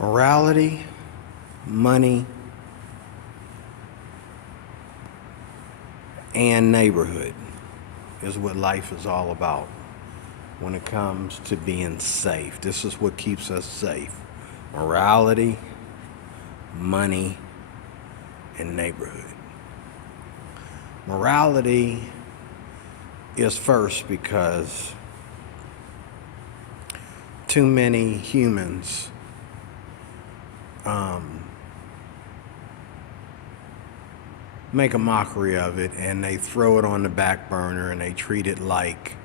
Morality, money, and neighborhood is what life is all about when it comes to being safe. This is what keeps us safe. Morality, money, and neighborhood. Morality is first because too many humans make a mockery of it, and they throw it on the back burner, and they treat it like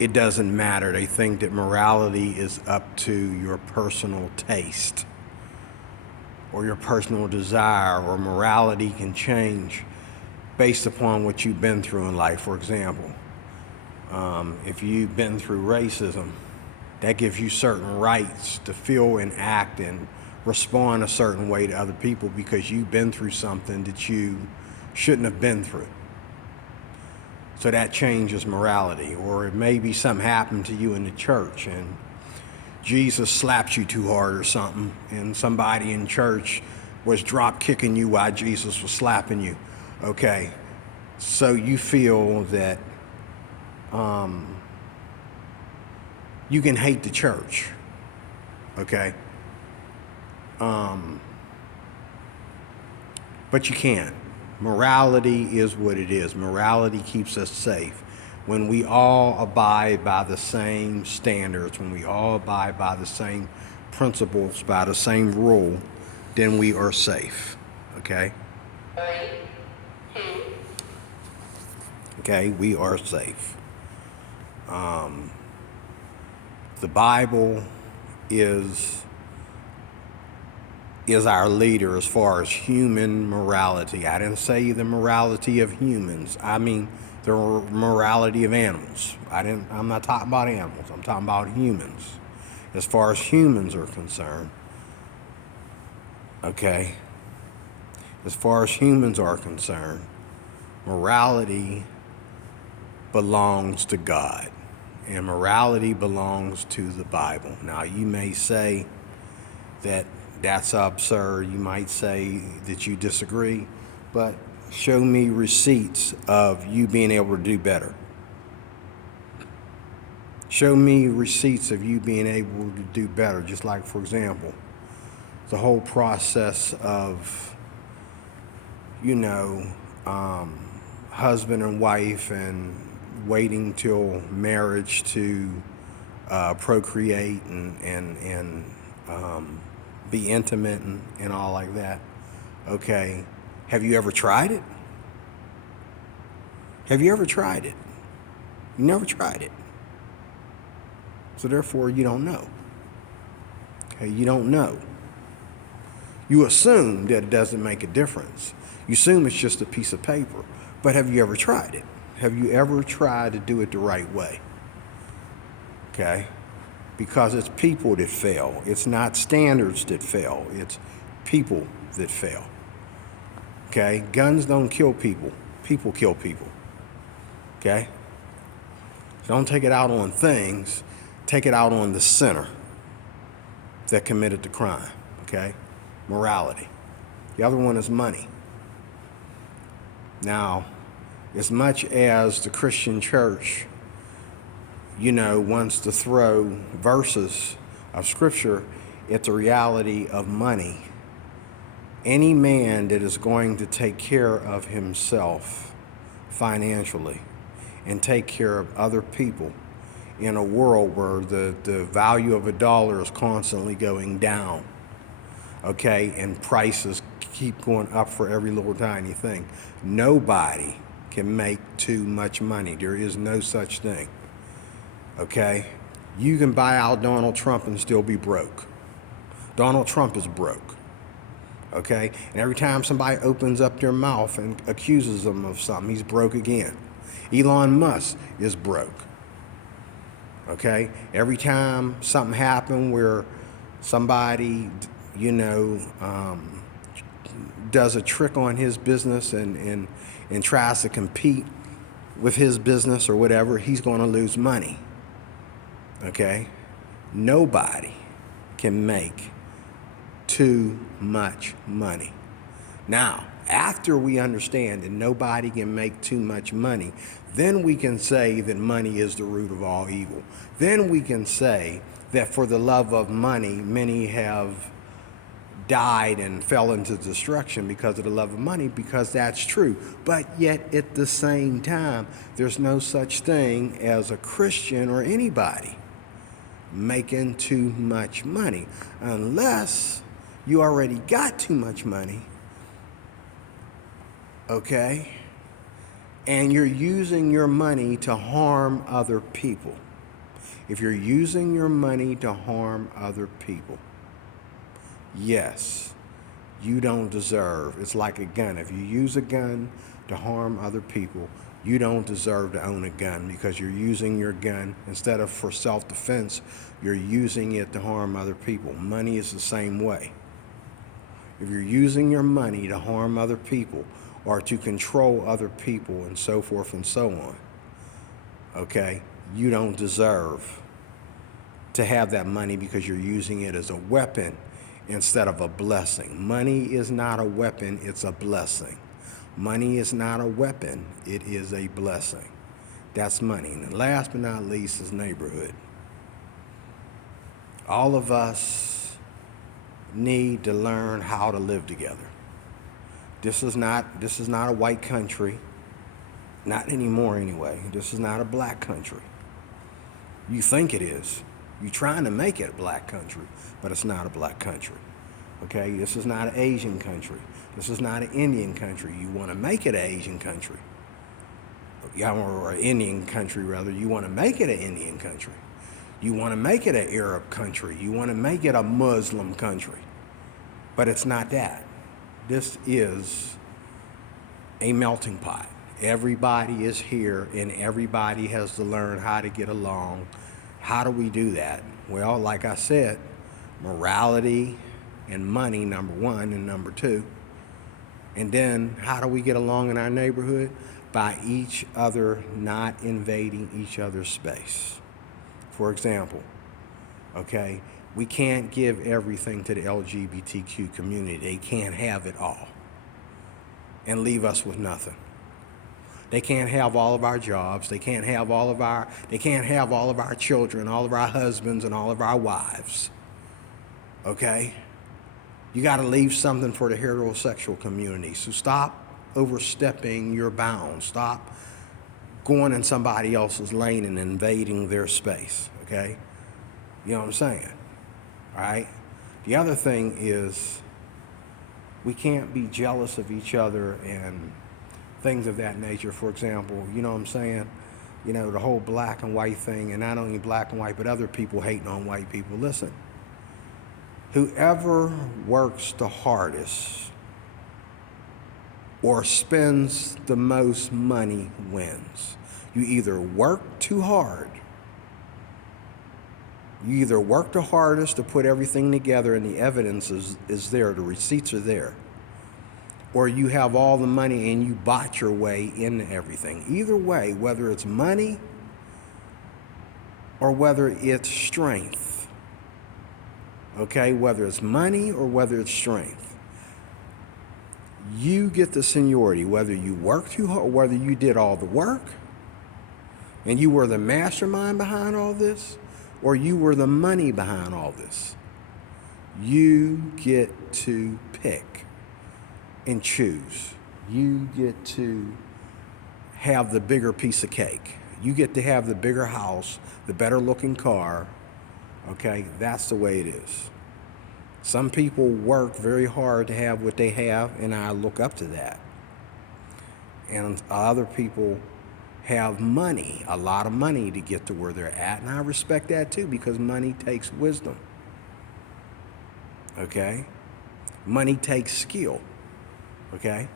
it doesn't matter. They think that morality is up to your personal taste or your personal desire, or morality can change based upon what you've been through in life. For example, if you've been through racism, that gives you certain rights to feel and act and respond a certain way to other people because you've been through something that you shouldn't have been through. So that changes morality. Or it may be something happened to you in the church and Jesus slapped you too hard or something, and somebody in church was drop kicking you while Jesus was slapping you. Okay, so you feel that you can hate the church, okay? But you can't. Morality is what it is. Morality keeps us safe. When we all abide by the same standards, when we all abide by the same principles, by the same rule, then we are safe, okay? Okay, we are safe. The Bible is our leader as far as human morality. I didn't say the morality of humans. I mean the morality of animals. I'm not talking about animals. I'm talking about humans. As far as humans are concerned, okay? As far as humans are concerned, morality belongs to God, and morality belongs to the Bible. Now, you may say that that's absurd. You might say that you disagree, but show me receipts of you being able to do better. Show me receipts of you being able to do better. Just like, for example, the whole process of, husband and wife and waiting till marriage to procreate and be intimate and all like that. Okay, have you ever tried it? Have you ever tried it? You never tried it. So therefore, you don't know. Okay, you don't know. You assume that it doesn't make a difference. You assume it's just a piece of paper. But have you ever tried it? Have you ever tried to do it the right way? Okay? Because it's people that fail. It's not standards that fail. It's people that fail. Okay? Guns don't kill people. People kill people. Okay? So don't take it out on things. Take it out on the sinner that committed the crime. Okay? Morality. The other one is money. Now, as much as the Christian church, wants to throw verses of scripture at the reality of money, any man that is going to take care of himself financially and take care of other people in a world where the value of a dollar is constantly going down, okay, and prices keep going up for every little tiny thing. Nobody can make too much money. There is no such thing, okay? You can buy out Donald Trump and still be broke. Donald Trump is broke, okay? And every time somebody opens up their mouth and accuses him of something, he's broke again. Elon Musk is broke, okay? Every time something happened where somebody, does a trick on his business and tries to compete with his business or whatever, he's going to lose money. Okay? Nobody can make too much money. Now, after we understand that nobody can make too much money, then we can say that money is the root of all evil. Then we can say that for the love of money, many have died and fell into destruction because of the love of money, because that's true. But yet at the same time, there's no such thing as a Christian or anybody making too much money unless you already got too much money, okay? And you're using your money to harm other people. If you're using your money to harm other people, yes, you don't deserve. It's like a gun. If you use a gun to harm other people, you don't deserve to own a gun, because you're using your gun instead of for self-defense, you're using it to harm other people. Money is the same way. If you're using your money to harm other people or to control other people and so forth and so on, okay, you don't deserve to have that money, because you're using it as a weapon instead of a blessing. Money is not a weapon, it's a blessing. Money is not a weapon, it is a blessing. That's money. And last but not least is neighborhood. All of us need to learn how to live together. This is not a white country, not anymore anyway. This is not a black country. You think it is. You're trying to make it a black country, but it's not a black country. Okay, this is not an Asian country. This is not an Indian country. You want to make it an Asian country, or an Indian country rather. You want to make it an Indian country. You want to make it an Arab country. You want to make it a Muslim country, but it's not that. This is a melting pot. Everybody is here, and everybody has to learn how to get along. How do we do that? Well, like I said, morality and money, number one, and number two. And then how do we get along in our neighborhood? By each other not invading each other's space. For example, okay, we can't give everything to the LGBTQ community. They can't have it all and leave us with nothing. They can't have all of our jobs. They can't have all of our children, all of our husbands, and all of our wives. Okay? You got to leave something for the heterosexual community. So stop overstepping your bounds. Stop going in somebody else's lane and invading their space. Okay? You know what I'm saying? All right? The other thing is, we can't be jealous of each other and things of that nature. For example, you know what I'm saying? You know, the whole black and white thing, and not only black and white, but other people hating on white people. Listen, whoever works the hardest or spends the most money wins. You either work too hard, you either work the hardest to put everything together and the evidence is there, the receipts are there, or you have all the money and you bought your way into everything. Either way, whether it's money or whether it's strength, okay, whether it's money or whether it's strength, you get the seniority, whether you worked too hard or whether you did all the work and you were the mastermind behind all this, or you were the money behind all this. You get to pick and choose. You get to have the bigger piece of cake. You get to have the bigger house, the better looking car. Okay, that's the way it is. Some people work very hard to have what they have, and I look up to that. And other people have money, a lot of money to get to where they're at, and I respect that too, because money takes wisdom. Okay? Money takes skill. Okay?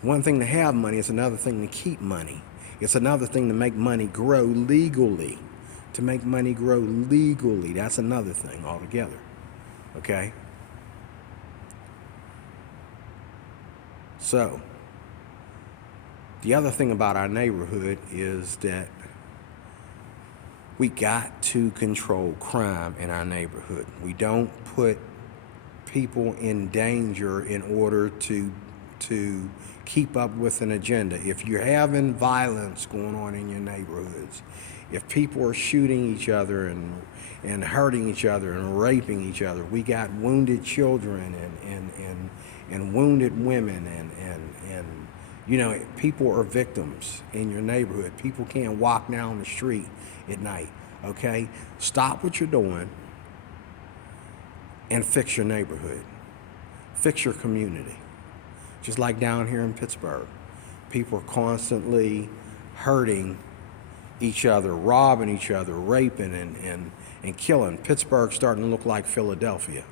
One thing to have money, it's another thing to keep money. It's another thing to make money grow legally. To make money grow legally, that's another thing altogether. Okay? So, the other thing about our neighborhood is that We got to control crime in our neighborhood. We don't put people in danger in order to keep up with an agenda. If you're having violence going on in your neighborhoods, if people are shooting each other and hurting each other and raping each other, we got wounded children and wounded women and you know, people are victims in your neighborhood. People can't walk down the street at night, okay? Stop what you're doing and fix your neighborhood. Fix your community. Just like down here in Pittsburgh. People are constantly hurting each other, robbing each other, raping and killing. Pittsburgh's starting to look like Philadelphia.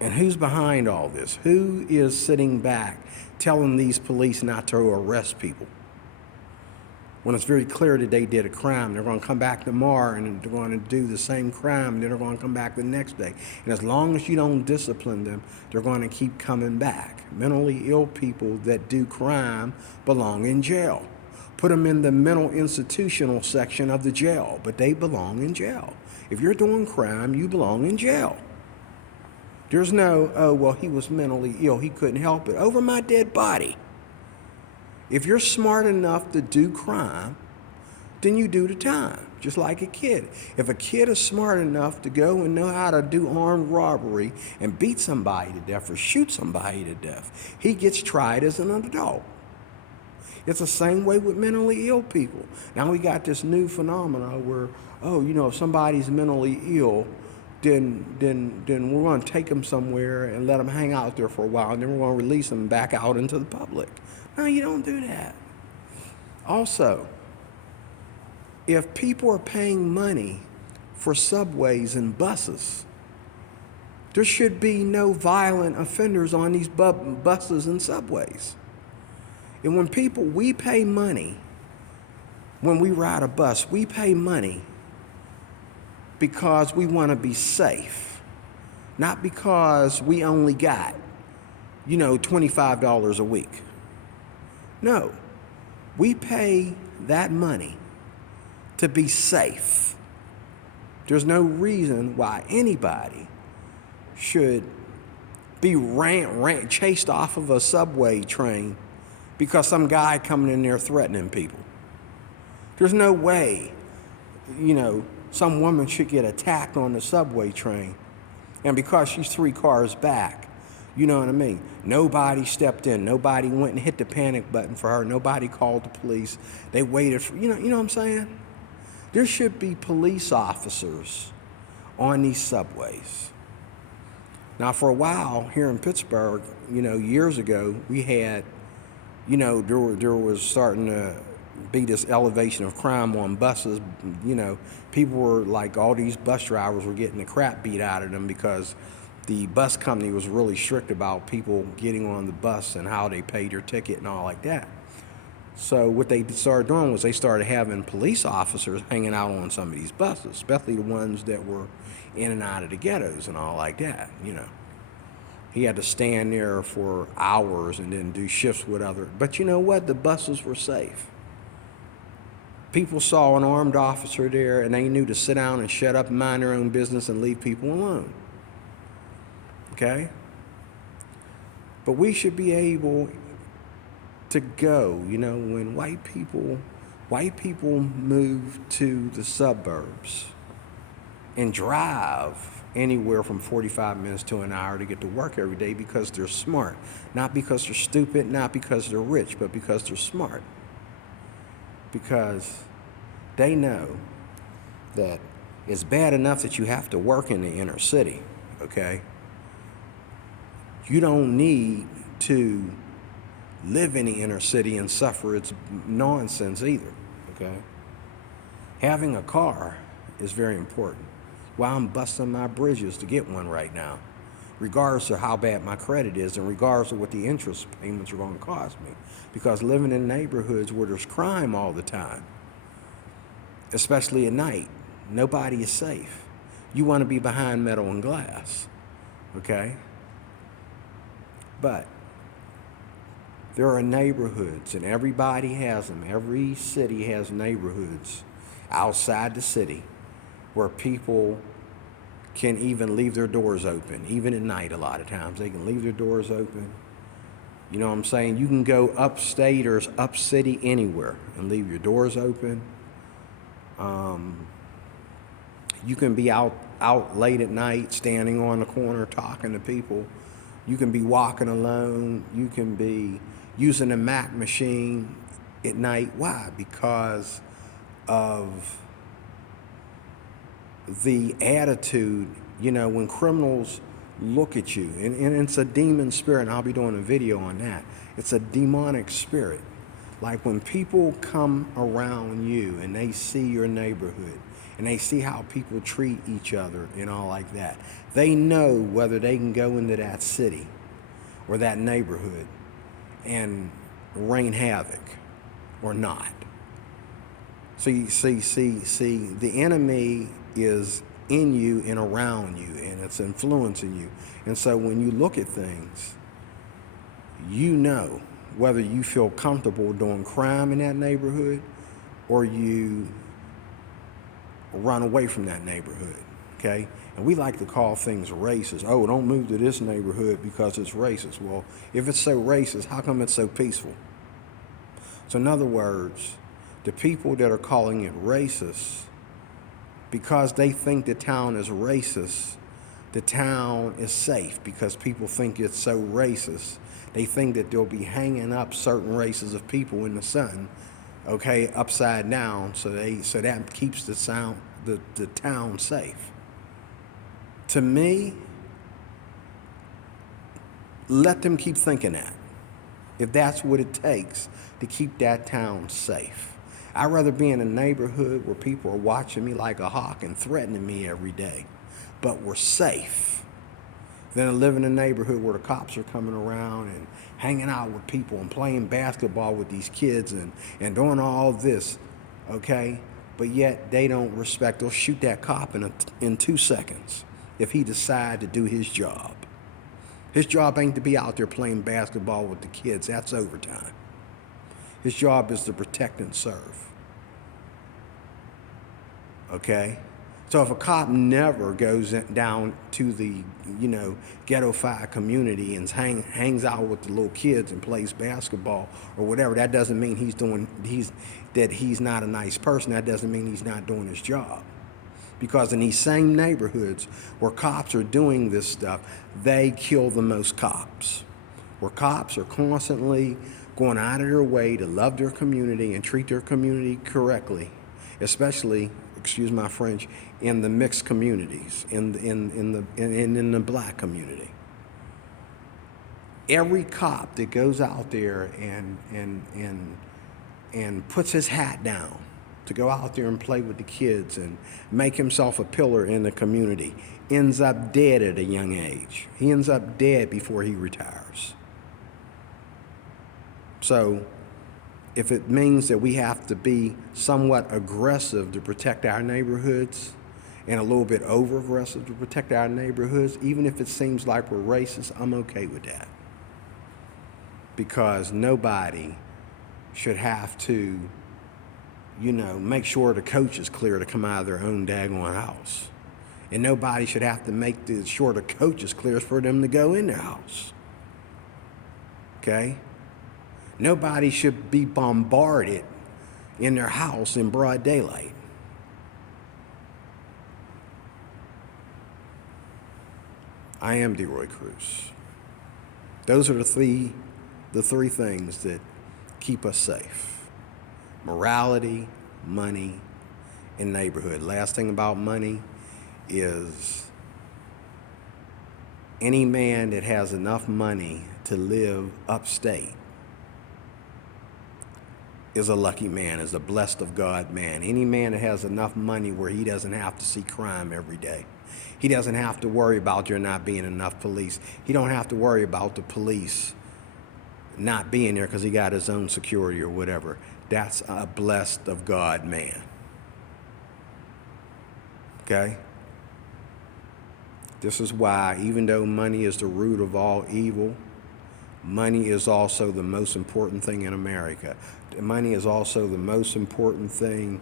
And who's behind all this? Who is sitting back telling these police not to arrest people? When it's very clear that they did a crime, they're going to come back tomorrow and they're going to do the same crime, and then they're going to come back the next day. And as long as you don't discipline them, they're going to keep coming back. Mentally ill people that do crime belong in jail. Put them in the mental institutional section of the jail, but they belong in jail. If you're doing crime, you belong in jail. There's no, oh, well, he was mentally ill, he couldn't help it. Over my dead body. If you're smart enough to do crime, then you do the time, just like a kid. If a kid is smart enough to go and know how to do armed robbery and beat somebody to death or shoot somebody to death, he gets tried as an adult. It's the same way with mentally ill people. Now we got this new phenomenon where, oh, you know, if somebody's mentally ill, then we're going to take them somewhere and let them hang out there for a while, and then we're going to release them back out into the public. No, you don't do that. Also, if people are paying money for subways and buses, there should be no violent offenders on these buses and subways. And when we pay money, when we ride a bus, we pay money because we want to be safe, not because we only got, you know, $25 a week. No, we pay that money to be safe. There's no reason why anybody should be chased off of a subway train because some guy coming in there threatening people. There's no way, you know, some woman should get attacked on the subway train, and because she's 3 cars back, you know what I mean? Nobody stepped in. Nobody went and hit the panic button for her. Nobody called the police. They waited for, you know what I'm saying? There should be police officers on these subways. Now, for a while here in Pittsburgh, you know, years ago, we had, you know, there was starting to be this elevation of crime on buses. You know, people were like, all these bus drivers were getting the crap beat out of them because the bus company was really strict about people getting on the bus and how they paid their ticket and all like that. So what they started doing was they started having police officers hanging out on some of these buses, especially the ones that were in and out of the ghettos and all like that, you know. He had to stand there for hours and then do shifts with other. But you know what? The buses were safe. People saw an armed officer there and they knew to sit down and shut up and mind their own business and leave people alone. Okay? But we should be able to go, you know, when white people move to the suburbs and drive anywhere from 45 minutes to an hour to get to work every day because they're smart. Not because they're stupid, not because they're rich, but because they're smart. Because they know that it's bad enough that you have to work in the inner city, okay? You don't need to live in the inner city and suffer its nonsense either, okay? Having a car is very important. Well, I'm busting my bridges to get one right now, regardless of how bad my credit is and regardless of what the interest payments are going to cost me. Because living in neighborhoods where there's crime all the time, especially at night, nobody is safe. You want to be behind metal and glass, okay? But there are neighborhoods, and everybody has them. Every city has neighborhoods outside the city where people can even leave their doors open, even at night. A lot of times they can leave their doors open. You know what I'm saying? You can go upstate or up city anywhere and leave your doors open. You can be out late at night, standing on the corner talking to people. You can be walking alone. You can be using a Mac machine at night. Why? Because of the attitude, you know, when criminals look at you, and it's a demon spirit, and I'll be doing a video on that. It's a demonic spirit. Like when people come around you and they see your neighborhood and they see how people treat each other and all like that, they know whether they can go into that city or that neighborhood and rain havoc or not. So you see, the enemy is in you and around you, and it's influencing you. And so when you look at things, you know whether you feel comfortable doing crime in that neighborhood or you run away from that neighborhood, okay? And we like to call things racist. Oh, don't move to this neighborhood because it's racist. Well, if it's so racist, how come it's so peaceful? So in other words, the people that are calling it racist, because they think the town is racist, the town is safe because people think it's so racist. They think that they'll be hanging up certain races of people in the sun, okay, upside down, so that keeps the town safe. To me, let them keep thinking that, if that's what it takes to keep that town safe. I'd rather be in a neighborhood where people are watching me like a hawk and threatening me every day, but we're safe, than to live in a neighborhood where the cops are coming around and hanging out with people and playing basketball with these kids and doing all this, okay? But yet they don't respect. They'll shoot that cop in 2 seconds if he decides to do his job. His job ain't to be out there playing basketball with the kids. That's overtime. His job is to protect and serve. Okay? So if a cop never goes down to the, ghetto-fied community and hangs out with the little kids and plays basketball or whatever, that doesn't mean he's not a nice person. That doesn't mean he's not doing his job. Because in these same neighborhoods where cops are doing this stuff, they kill the most cops. Where cops are constantly going out of their way to love their community and treat their community correctly, especially, excuse my French, in the mixed communities, in the black community. Every cop that goes out there and puts his hat down to go out there and play with the kids and make himself a pillar in the community ends up dead at a young age. He ends up dead before he retires. So if it means that we have to be somewhat aggressive to protect our neighborhoods and a little bit over-aggressive to protect our neighborhoods, even if it seems like we're racist, I'm okay with that. Because nobody should have to, make sure the coach is clear to come out of their own daggone house. And nobody should have to make sure the coach is clear for them to go in their house. Okay? Nobody should be bombarded in their house in broad daylight. I am DeRoy Cruz. Those are the three things that keep us safe: morality, money, and neighborhood. Last thing about money is any man that has enough money to live upstate is a lucky man, is a blessed of God man. Any man that has enough money where he doesn't have to see crime every day. He doesn't have to worry about there not being enough police. He don't have to worry about the police not being there because he got his own security or whatever. That's a blessed of God man. Okay? This is why, even though money is the root of all evil, money is also the most important thing in America. Money is also the most important thing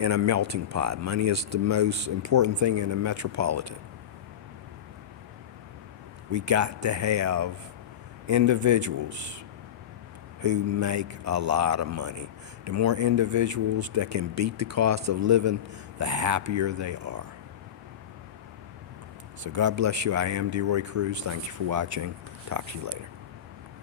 in a melting pot. Money is the most important thing in a metropolitan. We got to have individuals who make a lot of money. The more individuals that can beat the cost of living, the happier they are. So God bless you. I am DeRoy Cruz. Thank you for watching. Talk to you later.